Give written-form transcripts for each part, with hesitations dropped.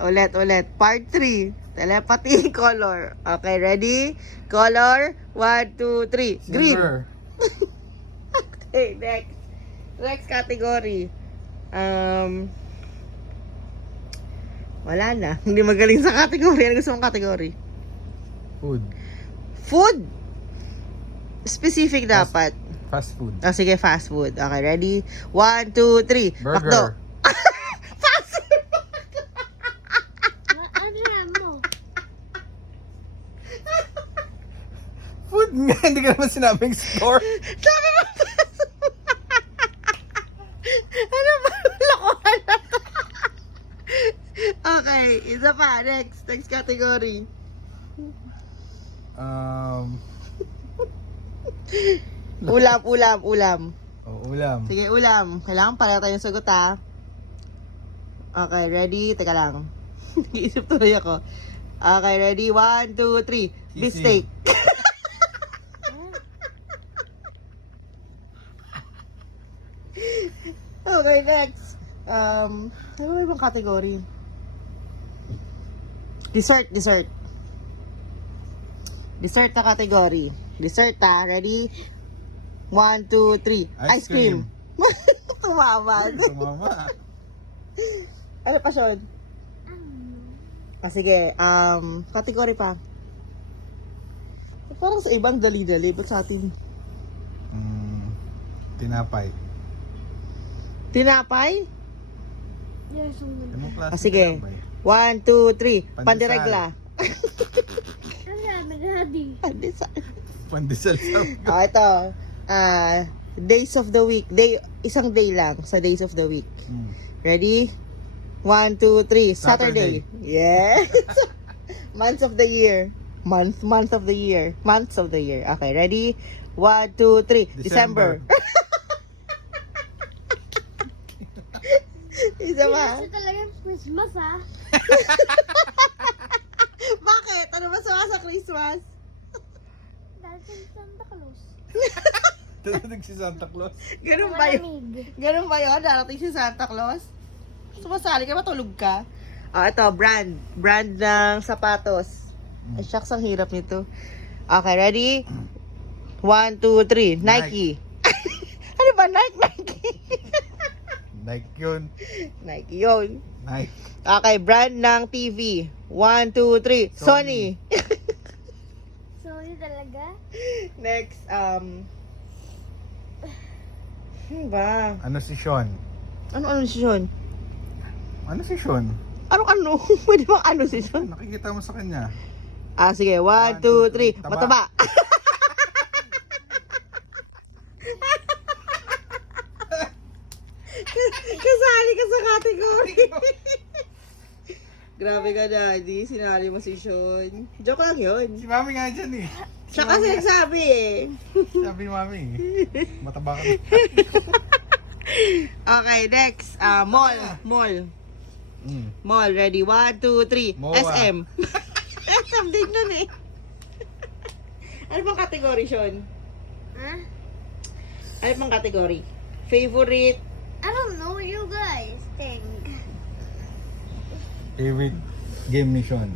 Ulit. Part 3. Telepathy color. Okay, ready? Color. 1, 2, 3. Green. Silver. Okay, next. Next category. Wala na. Hindi magaling sa category. Ano gusto mong category? Food. Food. Specific dapat. Fast food. Oh, sige, fast food. Okay, ready? 1, 2, 3. Burger. McDo. Fast food. Ano mo? Food nga, hindi ka naman sinabing store. Sabi mo fast food. Ano ba? Lokohan na to. Okay, isa pa. Next category. Ulam. Oh, ulam. Sige, ulam. Kailangan pala tayong sagot, ha? Okay, ready? Teka lang. Nag-iisip tuloy ako. Okay, ready? 1, 2, 3. Beef steak. Okay, next. Ano ba ibang category? Dessert. Dessert na category. Dessert, ha? Ready? 1, 2, 3. Ice cream. Tumama. Tumama. Ano pa, Sean? Sige. Category pa. Parang sa ibang dali-dali. Ba't sa atin? Tinapay. Tinapay? Yes, Anong klase Sige. tinapay? 1, 2, 3. Pandesal. Pandiregla. Ano sabi na Daddy? Pandesal. Pandesal sabi ko. Ito. Days of the week. Isang day lang sa days of the week. Ready? 1, 2, 3. Saturday. Yes. Months of the year. Months of the year. Okay, ready? 1, 2, 3. December. Isa ba? Kasi talagang Christmas Bakit? Ano ba sa Christmas? Dahil sa Santa Claus. Tutunog si Santa Claus. Ganun ba yun? Malamig. Ganun ba yun? Darating si Santa Claus? Sumasali ka, matulog ka? Ito, brand. Brand ng sapatos. Ay, shucks, ang hirap nito. Okay, ready? 1, 2, 3. Nike. Ano ba? Nike. Nike yun. Nike yun. Nike. Okay, brand ng TV. 1, 2, 3. Sony. Sorry talaga. Next, ano ba? Ano si Sean? Ano si Sean? Ano si Sean? Ano? Pwede bang ano si Sean? Nakikita mo sa kanya. Sige. 1, 2, 3. Taba. Mataba. Kasali ka sa category. Grabe ka, Daddy. Sinali mo si Sean. Joke lang yun. Si Mami nga dyan eh. Siya kasi nagsabi eh. Sabi ni Mami mataba ka. Okay, next. Mall. Mall, ready? 1, 2, 3. MOA. SM. SM din nun eh. Ano bang category, Sean? Ano bang category? Favorite? I don't know, you guys think. Favorite game ni Sean?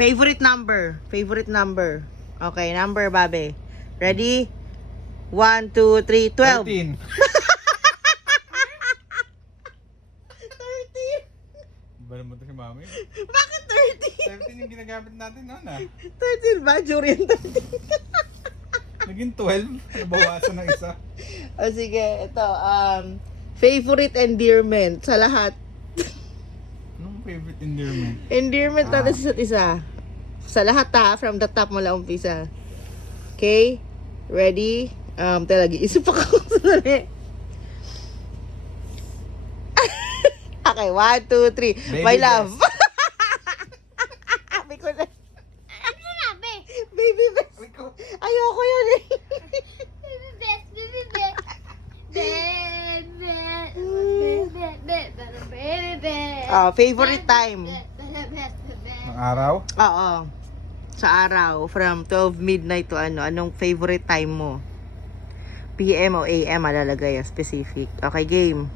Favorite number. Okay, number, babe. Ready? 1, 2, 3, 12. 13. 13. Ba naman to si Mami? Bakit 13? 13 yung ginagamit natin noon 13 ba? Jury yung 13. Naging 12. Nabawasan ng isa. Sige, ito. Favorite endearment sa lahat. Anong favorite endearment? Endearment natin sa isa't isa. Sa lahat from the top mula umpisa. Okay? Ready? Talaga, isip ako sandali. Okay, 1, 2, 3. Baby My best. love. Sabi ko na. Ano sinabi? Baby best. Ayoko yun eh. Baby best. Favorite time. Ng araw? Oo. Sa araw, from 12 midnight to anong favorite time mo? PM o AM, malalagay, specific. Okay, game.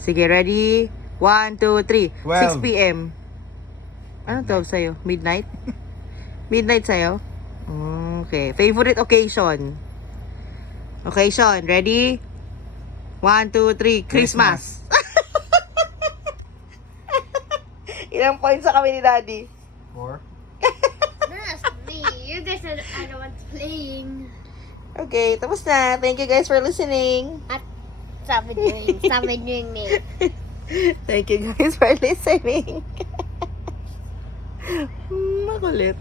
Sige, ready? 1, 2, 3. 6 12. p.m. Ano tawag sa'yo? Midnight? Midnight sa'yo? Okay. Favorite occasion? Occasion. Ready? 1, 2, 3. Christmas. Ilang points sa kami ni Daddy? 4. That's me. You guys are the ones playing. Okay, tapos na. Thank you guys for listening. Stop doing me. Thank you guys for listening. Makulit.